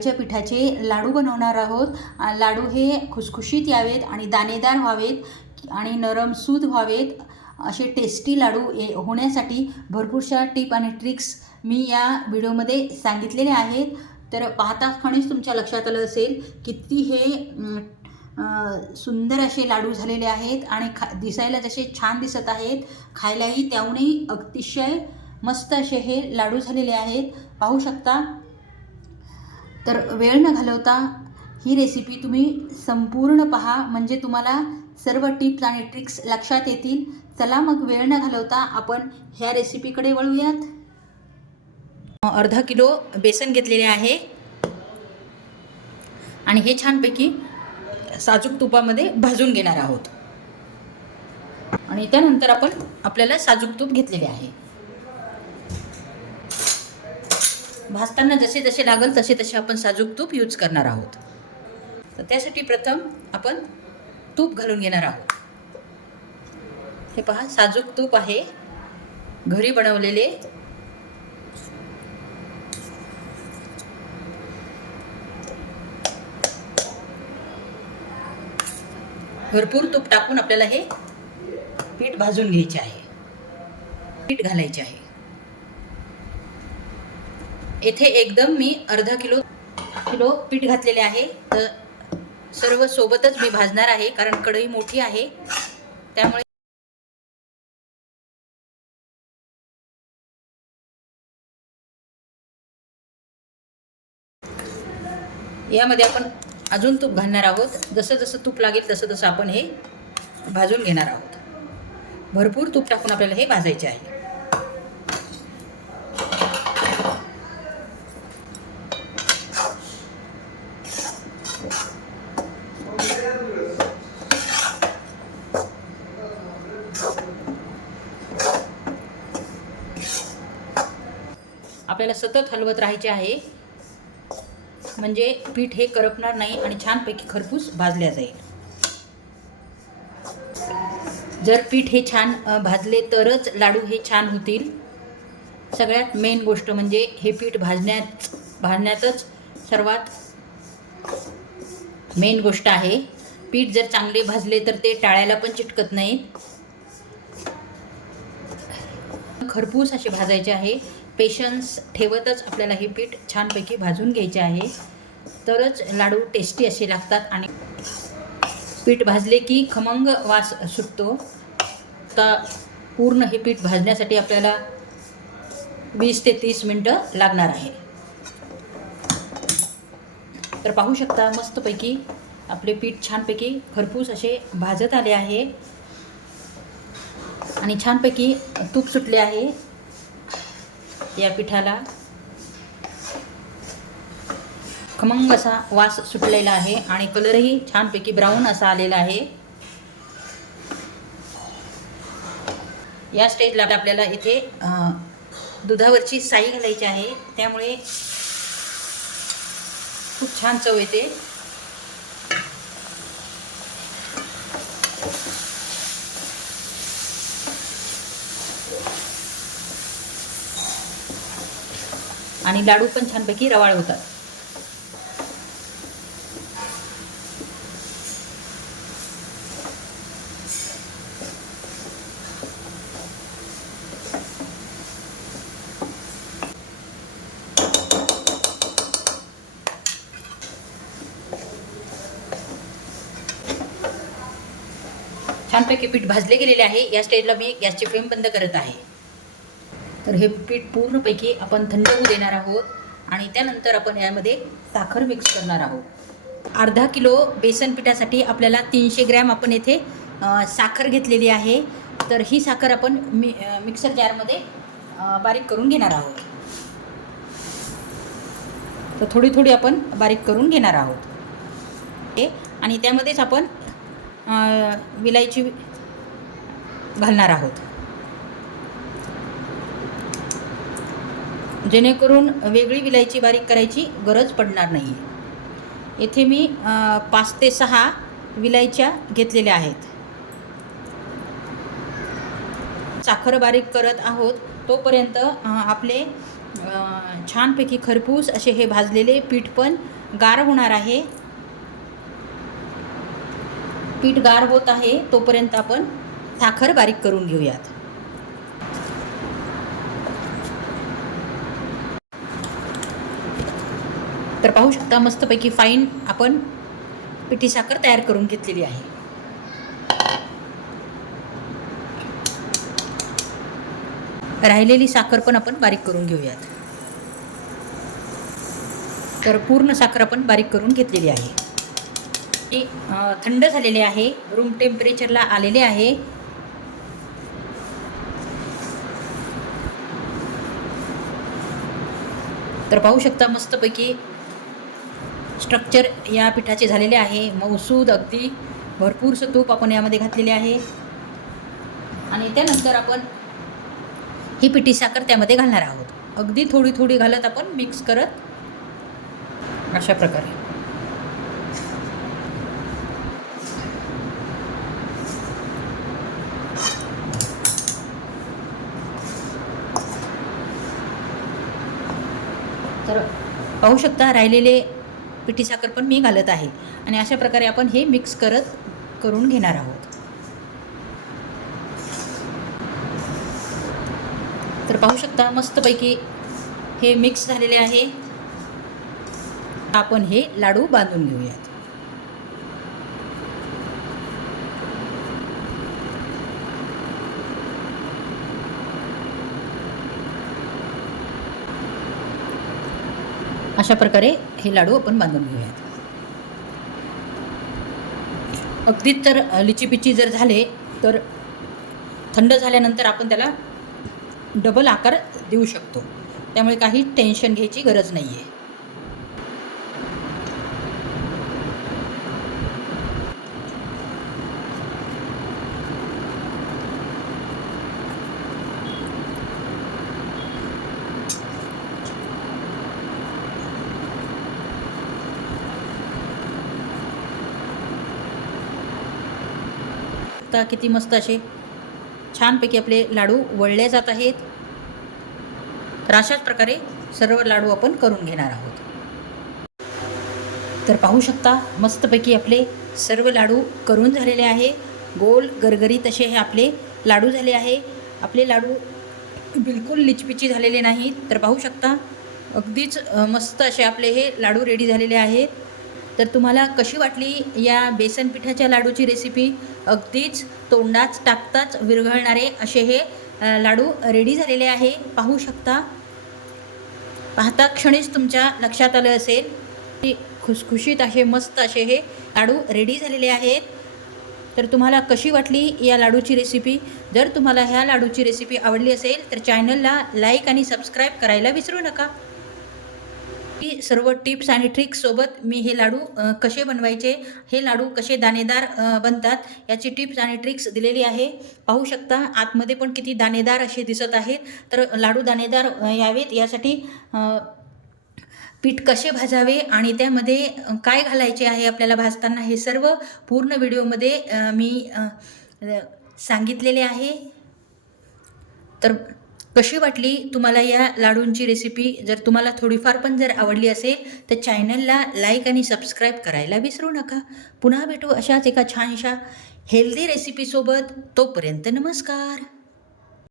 च्या पिठाचे लाडू बनवणार आहोत। लाडू हे खुसखुशीत यावेत आणि दाणेदार व्हावेत आणि नरमसूद व्हावेत असे टेस्टी लाडू होण्यासाठी भरपूरशा टिप आणि ट्रिक्स मी या व्हिडिओमध्ये सांगितलेले आहेत। तर पाहता क्षणीच तुमच्या लक्षात आलं असेल किती हे सुंदर असे लाडू झालेले आहेत आणि दिसायला जसे छान दिसत आहेत, खायलाही त्याहूनही अतिशय मस्त असे हे लाडू झालेले आहेत, पाहू शकता। तर वेळ न घालवता ही रेसिपी तुम्ही संपूर्ण पहा, म्हणजे तुम्हाला सर्व टिप्स आणि ट्रिक्स लक्षात येतील। चला मग वेळ न घालवता आपण ह्या रेसिपीकडे वळूयात। अर्धा किलो बेसन घेतलेले आहे आणि हे छानपैकी साजूक तुपामध्ये भाजून घेणार आहोत आणि त्यानंतर आपल्याला साजूक तूप घेतलेले आहे। भाजताना जसे जसे लागेल तसे तसे आपण साजूक तूप यूज करणार आहोत। तर त्यासाठी प्रथम आपण तूप घालून घेणार आहोत। हे पहा, साजूक तूप आहे, घरी बनवलेले। भरपूर तूप टाकून आपल्याला हे पीठ भाजून घ्यायचे आहे, पीठ घालायचे आहे। येथे एकदम मी अर्धा किलो पीठ घातलेले आहे। तर सर्व सोबतच मी भाजणार आहे, कारण कढई मोठी आहे, त्यामुळे यामध्ये आपण अजून तूप घालणार आहोत। जसं जसं तूप लागेल तसं तसं आपण हे भाजून घेणार आहोत। भरपूर तूप टाकून आपल्याला हे भाजायचे आहे। आपल्याला सतत हलवत राहायचे आहे, म्हणजे पीठ हे करपणार नाही आणि छानपैकी खरपूस भाजल्या जाईल। जर पीठ हे छान भाजले तरच लाडू हे छान होतील। सगळ्यात मेन गोष्ट म्हणजे हे पीठ भाजण्यातच सर्वात मेन गोष्ट आहे। पीठ जर चांगले भाजले तर ते टाळ्याला पण चिटकत नाहीत। खरपूस असे भाजायचे आहे। पेशन्स ठेवतच आपल्याला हे पीठ छानपैकी भाजून घ्यायचे आहे, तरच लाडू टेस्टी असे लागतात। आणि पीठ भाजले की खमंग वास सुटतो। तर पूर्ण हे पीठ भाजण्यासाठी आपल्याला 20 ते 30 मिनटं लागणार आहे। तर पाहू शकता, मस्तपैकी आपले पीठ छानपैकी खरपूस असे भाजत आले आहे आणि छानपैकी तूप सुटले आहे या पिठाला। खमंग असा वास सुटलेला आहे आणि कलरही छानपैकी ब्राऊन असा आलेला आहे। या स्टेजला आपल्याला इथे दुधावरची साई घालायची आहे, त्यामुळे खूप छान चव येते। आणि लाडू पण छानपैकी रवाळ होतात। छानपैकी पीठ भाजले गेलेले आहे। या स्टेजला मी गॅसची फ्लेम बंद करत आहे। तर हे पीठ पूर्णपैकी आपण थंड होऊ देणार आहोत आणि त्यानंतर आपण यामध्ये साखर मिक्स करणार आहोत। अर्धा किलो बेसन पिठासाठी आपल्याला 300 ग्रॅम आपण येथे साखर घेतलेली आहे। तर ही साखर आपण मिक्सर जारमध्ये बारीक करून घेणार आहोत। तर थोडी थोडी आपण बारीक करून घेणार आहोत आणि त्यामध्येच आपण विलायची घालणार आहोत, जेणेकरून वेगळी विलायची बारीक करायची गरज पडणार नाही। येथे मी 5 ते 6 विलायच्या घेतलेल्या आहेत। साखर बारीक करत आहोत तोपर्यंत आपले छानपैकी खरपूस असे हे भाजलेले पीठ पण गार होणार आहे. पीठ गार होत आहे तोपर्यंत आपण साखर बारीक करून घेऊयात. तर पाहू शकता मस्तपैकी फाईन आपण पिठी साखर तयार करून घेतलेली आहे. राहिलेली साखर पण आपण बारीक करून घेऊयात. तर पूर्ण साखर आपण बारीक करून घेतलेली आहे. हे थंड झालेले आहे, रूम टेम्परेचरला आलेले आहे. तर पाहू शकता मस्तपैकी स्ट्रक्चर या पिठाचे झालेले आहे. मऊसूद अगदी भरपूरसं तूप आपण यामध्ये घातलेले आहे. आणि त्यानंतर आपण ही पिठी साखर त्यामध्ये घालणार आहोत. अगदी थोडी थोडी घालत आपण मिक्स करत अशा प्रकारे. तर पाहू शकता राहिलेले पिठी साखर पण मी घालत आहे आणि अशा प्रकारे आपण हे मिक्स करून घेणार आहोत. तर पाहू शकता मस्तपैकी हे मिक्स झालेले आहे. आपण हे लाडू बांधून घेऊयात. अशा प्रकारे हे लाडू आपण बांधून घेऊयात. अगदीच तर लिचीपिची जर झाले तर थंड झाल्यानंतर आपण त्याला डबल आकार देऊ शकतो. त्यामुळे काही टेन्शन घ्यायची गरज नाही आहे. आता किती मस्त असे छानपैकी आपले लाडू वळले जात आहेत. तर अशाच प्रकारे सर्व लाडू आपण करून घेणार आहोत. तर पाहू शकता मस्तपैकी आपले सर्व लाडू करून झालेले आहे. गोल गरगरीत असे हे आपले लाडू झाले आहे. आपले लाडू बिलकुल लिचपिची झालेले नाहीत. तर पाहू शकता अगदीच मस्त असे आपले हे लाडू रेडी झालेले आहेत. तर तुम्हाला कशी वाटली या बेसन पिठाच्या लाडूची रेसिपी? अगदीच तोंडात टाकताच विरघळणारे असे हे लाडू रेडी झालेले आहे. पाहू शकता. पाहता क्षणीच तुमच्या लक्षात आलं असेल की खुसखुशीत असे मस्त असे हे लाडू रेडी झालेले आहेत. तर तुम्हाला कशी वाटली या लाडूची रेसिपी? जर तुम्हाला ह्या लाडूची रेसिपी आवडली असेल तर चॅनलला लाईक आणि सबस्क्राईब करायला विसरू नका. सर्व टिप्स आणि ट्रिक्ससोबत मी हे लाडू कसे बनवायचे, हे लाडू कसे दाणेदार बनतात याची टिप्स आणि ट्रिक्स दिलेली आहे. पाहू शकता आतमध्ये पण किती दाणेदार असे दिसत आहेत. तर लाडू दाणेदार यावेत यासाठी पीठ कसे भाजावे आणि त्यामध्ये काय घालायचे आहे आपल्याला भाजताना हे सर्व पूर्ण व्हिडिओमध्ये मी सांगितलेले आहे. तर कशी वाटली तुम्हाला या लाडूंची रेसिपी? जर तुम्हाला थोडीफार पण जर आवडली असेल तर चॅनलला लाईक आणि सबस्क्राईब करायला विसरू नका. पुन्हा भेटू अशाच एका छानशा हेल्दी रेसिपीसोबत. तोपर्यंत नमस्कार.